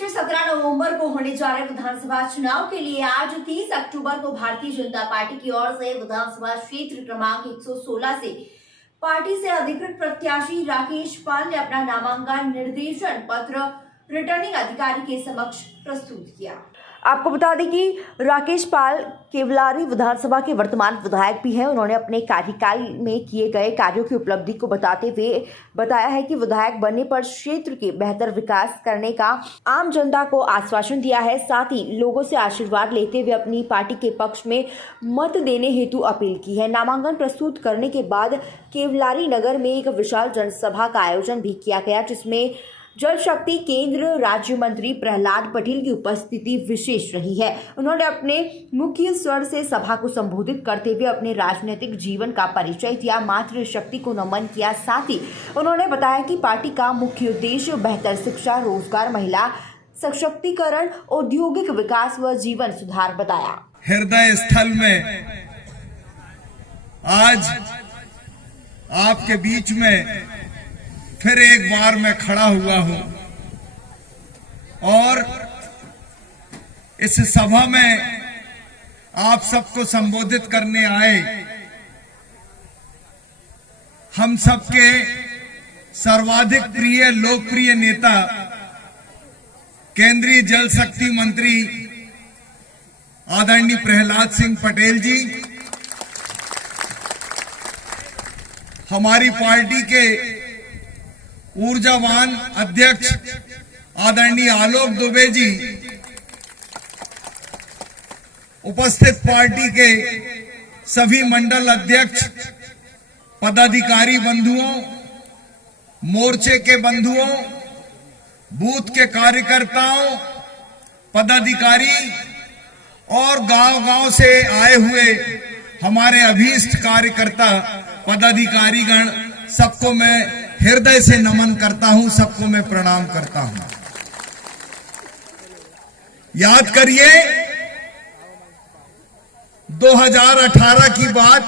प्रदेश में 17 नवंबर को होने जा रहे विधानसभा चुनाव के लिए आज 30 अक्टूबर को भारतीय जनता पार्टी की ओर से विधानसभा क्षेत्र क्रमांक 116 से पार्टी से अधिकृत प्रत्याशी राकेश पाल ने अपना नामांकन निर्देशन पत्र रिटर्निंग अधिकारी के समक्ष प्रस्तुत किया। आपको बता दें कि राकेश पाल केवलारी विधानसभा के वर्तमान विधायक भी हैं। उन्होंने अपने कार्यकाल में किए गए कार्यों की उपलब्धि को बताते हुए बताया है कि विधायक बनने पर क्षेत्र के बेहतर विकास करने का आम जनता को आश्वासन दिया है। साथ ही लोगों से आशीर्वाद लेते हुए अपनी पार्टी के पक्ष में मत देने हेतु अपील की है। नामांकन प्रस्तुत करने के बाद केवलारी नगर में एक विशाल जनसभा का आयोजन भी किया गया, जिसमें जल शक्ति केंद्र राज्य मंत्री प्रहलाद पटेल की उपस्थिति विशेष रही है। उन्होंने अपने मुख्य स्वर से सभा को संबोधित करते हुए अपने राजनीतिक जीवन का परिचय दिया, मातृशक्ति को नमन किया। साथ ही उन्होंने बताया कि पार्टी का मुख्य उद्देश्य बेहतर शिक्षा, रोजगार, महिला सशक्तिकरण, औद्योगिक विकास व जीवन सुधार बताया। हृदय स्थल में आज आपके बीच में फिर एक बार मैं खड़ा हुआ हूं और इस सभा में आप सबको संबोधित करने आए। हम सबके सर्वाधिक प्रिय लोकप्रिय नेता केंद्रीय जल शक्ति मंत्री आदरणीय प्रहलाद सिंह पटेल जी, हमारी पार्टी के ऊर्जावान अध्यक्ष आदरणीय आलोक दुबे जी, उपस्थित पार्टी के सभी मंडल अध्यक्ष, पदाधिकारी बंधुओं, मोर्चे के बंधुओं, बूथ के कार्यकर्ताओं, पदाधिकारी और गांव-गांव से आए हुए हमारे अभीष्ट कार्यकर्ता पदाधिकारीगण, सबको मैं हृदय से नमन करता हूं, सबको मैं प्रणाम करता हूं। याद करिए 2018 की बात,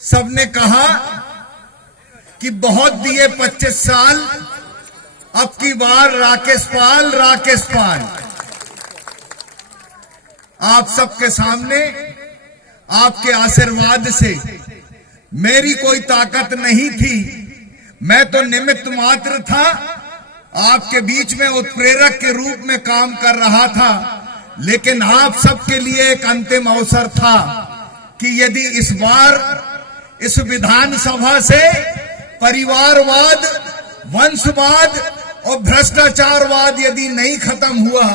सबने कहा कि बहुत दिए 25 साल, अब की बार राकेश पाल, राकेश पाल। आप सबके सामने आपके आशीर्वाद से मेरी कोई ताकत नहीं थी, मैं तो निमित्त मात्र था, आपके बीच में उत्प्रेरक के रूप में काम कर रहा था। लेकिन आप सबके लिए एक अंतिम अवसर था कि यदि इस बार इस विधानसभा से परिवारवाद, वंशवाद और भ्रष्टाचारवाद यदि नहीं खत्म हुआ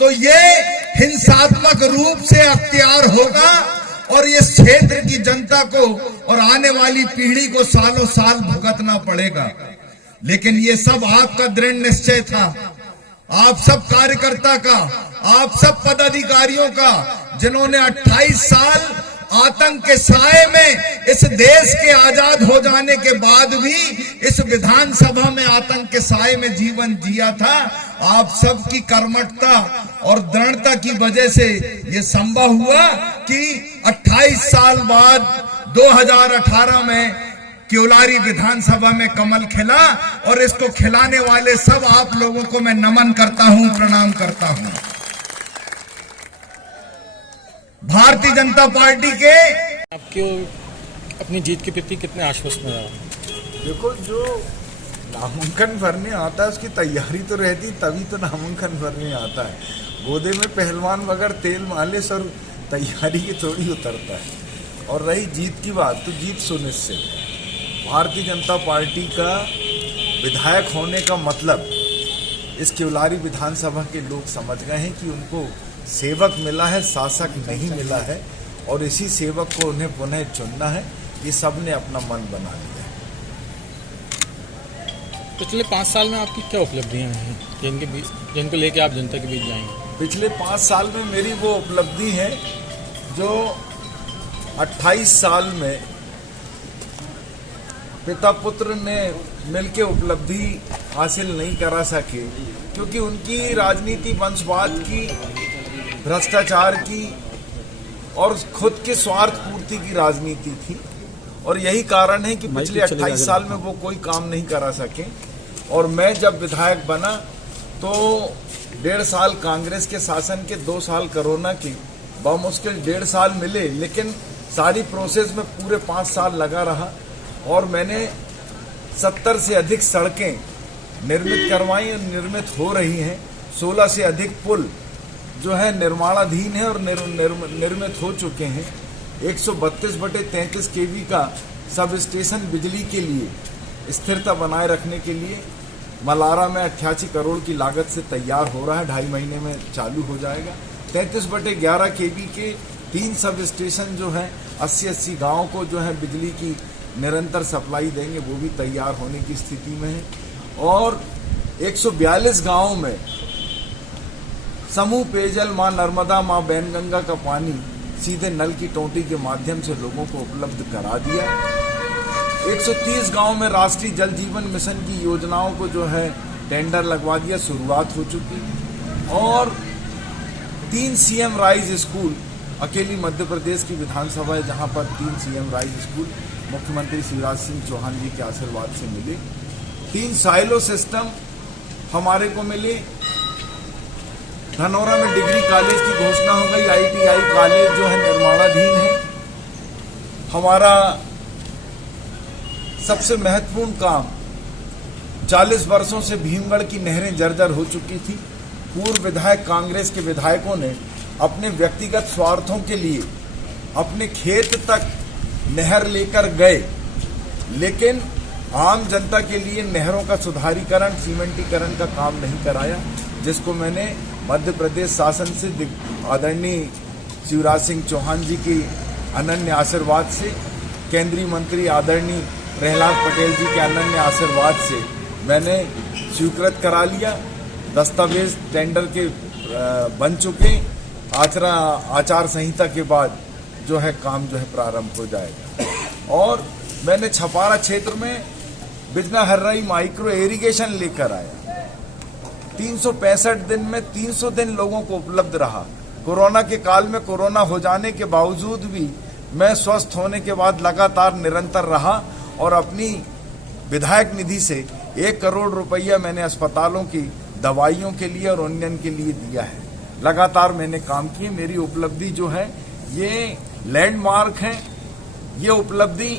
तो ये हिंसात्मक रूप से अख्तियार होगा और इस क्षेत्र की जनता को और आने वाली पीढ़ी को सालों साल भुगतना पड़ेगा। लेकिन ये सब आपका दृढ़ निश्चय था, आप सब कार्यकर्ता का, आप सब पदाधिकारियों का, जिन्होंने 28 साल आतंक के साए में इस देश के आजाद हो जाने के बाद भी इस विधानसभा में आतंक के साए में जीवन जिया था। आप सबकी कर्मठता और दृढ़ता की वजह से ये संभव हुआ कि 28 साल बाद 2018 में केवलारी विधानसभा में कमल खिला और इसको खिलाने वाले सब आप लोगों को मैं नमन करता हूं, प्रणाम करता हूं। भारतीय जनता पार्टी के आपके अपनी जीत के प्रति कितने आश्वस्त हैं? देखो, जो नामांकन भरने आता है उसकी तैयारी तो रहती, तभी तो नामांकन भरने आता है। गोदे में पहलवान बगैर तेल मालिश और तैयारी की थोड़ी उतरता है। और रही जीत की बात, तो जीत सुनिश्चित है। भारतीय जनता पार्टी का विधायक होने का मतलब इस केवलारी विधानसभा के लोग समझ गए हैं कि उनको सेवक मिला है, शासक नहीं मिला है, और इसी सेवक को उन्हें पुनः चुनना है। ये सब ने अपना मन बना लिया है। पिछले 5 साल में आपकी क्या उपलब्धियां हैं जिनको लेके आप जनता के बीच जाएंगे? पिछले 5 साल में मेरी वो उपलब्धि है जो 28 साल में पिता पुत्र ने मिलके उपलब्धि हासिल नहीं करा सके, क्योंकि उनकी राजनीति वंशवाद की, भ्रष्टाचार की और खुद के स्वार्थ पूर्ति की राजनीति थी। और यही कारण है कि पिछले 28 साल में वो कोई काम नहीं करा सके। और मैं जब विधायक बना तो 1.5 साल कांग्रेस के शासन के, 2 साल कोरोना की, बामुश्किल 1.5 साल मिले, लेकिन सारी प्रोसेस में पूरे 5 साल लगा रहा और मैंने 70 से अधिक सड़कें निर्मित करवाई और निर्मित हो रही हैं। 16 से अधिक पुल जो है निर्माणाधीन है और निर्मित हो चुके हैं। 132/33 केवी का सब स्टेशन बिजली के लिए स्थिरता बनाए रखने के लिए मलारा में 88 करोड़ की लागत से तैयार हो रहा है, 2.5 महीने में चालू हो जाएगा। 33/11 केवी के 3 सब स्टेशन जो हैं 80-80 गाँव को जो है बिजली की निरंतर सप्लाई देंगे, वो भी तैयार होने की स्थिति में है। और 142 गाँव में समूह पेयजल मां नर्मदा मां बैनगंगा का पानी सीधे नल की टोंटी के माध्यम से लोगों को उपलब्ध करा दिया। 130 गांव में राष्ट्रीय जल जीवन मिशन की योजनाओं को जो है टेंडर लगवा दिया, शुरुआत हो चुकी। और 3 सीएम राइज स्कूल, अकेली मध्य प्रदेश की विधानसभा है जहां पर 3 सीएम राइज स्कूल मुख्यमंत्री शिवराज सिंह चौहान जी के आशीर्वाद से मिले। 3 साइलो सिस्टम हमारे को मिले। धनौरा में डिग्री कॉलेज की घोषणा हो गई। ITI कॉलेज जो है निर्माणाधीन है। हमारा सबसे महत्वपूर्ण काम, 40 वर्षों से भीमगढ़ की नहरें जर्जर हो चुकी थी। पूर्व विधायक कांग्रेस के विधायकों ने अपने व्यक्तिगत स्वार्थों के लिए अपने खेत तक नहर लेकर गए, लेकिन आम जनता के लिए नहरों का सुधारीकरण, सीमेंटीकरण का काम नहीं कराया, जिसको मैंने मध्य प्रदेश शासन से आदरणीय शिवराज सिंह चौहान जी की अनन्य आशीर्वाद से, केंद्रीय मंत्री आदरणीय प्रहलाद पटेल जी के अनन्य आशीर्वाद से मैंने स्वीकृत करा लिया। दस्तावेज टेंडर के बन चुके। आचार संहिता के बाद जो है काम जो है प्रारंभ हो जाएगा। और मैंने छपारा क्षेत्र में बिजना हर्राई माइक्रो इरिगेशन लेकर आया। 365 दिन में 300 दिन लोगों को उपलब्ध रहा। कोरोना के काल में कोरोना हो जाने के बावजूद भी मैं स्वस्थ होने के बाद लगातार निरंतर रहा और अपनी विधायक निधि से 1 करोड़ रुपया मैंने अस्पतालों की दवाइयों के लिए और उन्नयन के लिए दिया है। लगातार मैंने काम किए। मेरी उपलब्धि जो है ये लैंडमार्क है। ये उपलब्धि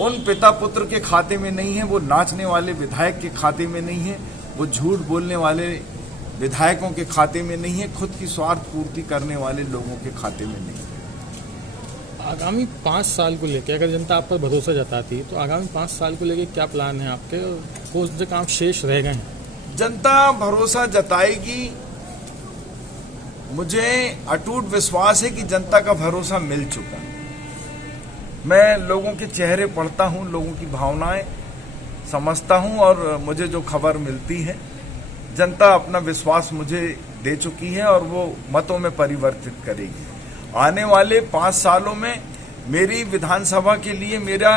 उन पिता पुत्र के खाते में नहीं है, वो नाचने वाले विधायक के खाते में नहीं है, वो झूठ बोलने वाले विधायकों के खाते में नहीं है, खुद की स्वार्थ पूर्ति करने वाले लोगों के खाते में नहीं है। आगामी 5 साल को लेकर अगर जनता आप पर भरोसा जताती है तो आगामी 5 साल को लेकर क्या प्लान है आपके, कौन से काम शेष रह गए हैं? जनता भरोसा जताएगी। मुझे अटूट विश्वास है कि जनता का भरोसा मिल चुका। मैं लोगों के चेहरे पढ़ता हूं, लोगों की भावनाएं समझता हूं और मुझे जो खबर मिलती है, जनता अपना विश्वास मुझे दे चुकी है और वो मतों में परिवर्तित करेगी। आने वाले 5 सालों में मेरी विधानसभा के लिए मेरा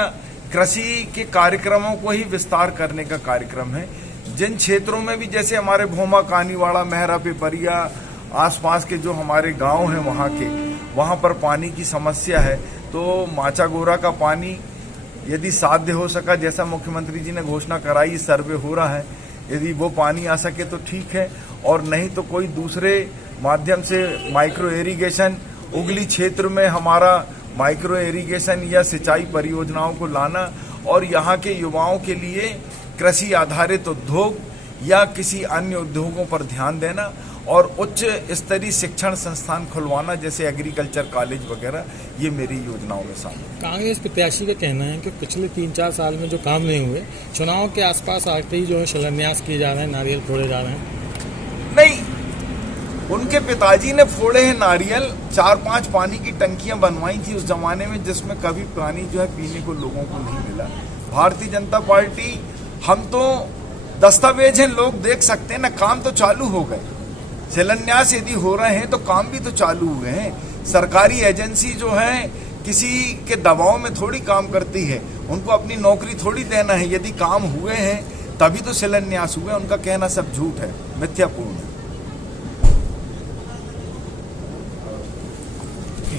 कृषि के कार्यक्रमों को ही विस्तार करने का कार्यक्रम है। जिन क्षेत्रों में भी, जैसे हमारे भोमा, कानीवाड़ा, मेहरा, पिपरिया, आसपास के जो हमारे गांव हैं वहां पर पानी की समस्या है, तो माचा गोरा का पानी यदि साध्य हो सका, जैसा मुख्यमंत्री जी ने घोषणा कराई, सर्वे हो रहा है, यदि वो पानी आ सके तो ठीक है, और नहीं तो कोई दूसरे माध्यम से माइक्रो इरिगेशन, उगली क्षेत्र में हमारा माइक्रो इरिगेशन या सिंचाई परियोजनाओं को लाना और यहाँ के युवाओं के लिए कृषि आधारित उद्योग या किसी अन्य उद्योगों पर ध्यान देना और उच्च स्तरीय शिक्षण संस्थान खुलवाना, जैसे एग्रीकल्चर कॉलेज वगैरह, ये मेरी योजनाओं में शामिल। कांग्रेस प्रत्याशी का कहना है कि पिछले 3-4 साल में जो काम नहीं हुए, चुनाव के आसपास आते ही जो है शिलान्यास किए जा रहे हैं, नारियल फोड़े जा रहे हैं। नहीं, उनके पिताजी ने फोड़े हैं नारियल। 4-5 पानी की टंकियां बनवाई थी उस जमाने में, जिसमें कभी पानी जो है पीने को लोगों को नहीं मिला। भारतीय जनता पार्टी, हम तो दस्तावेज हैं, लोग देख सकते हैं ना, काम तो चालू हो गए। शिलान्यास यदि हो रहे हैं तो काम भी तो चालू हुए हैं। सरकारी एजेंसी जो है किसी के दबाव में थोड़ी काम करती है, उनको अपनी नौकरी थोड़ी देना है। यदि काम हुए हैं तभी तो शिलान्यास हुए। उनका कहना सब झूठ है, मिथ्यापूर्ण है।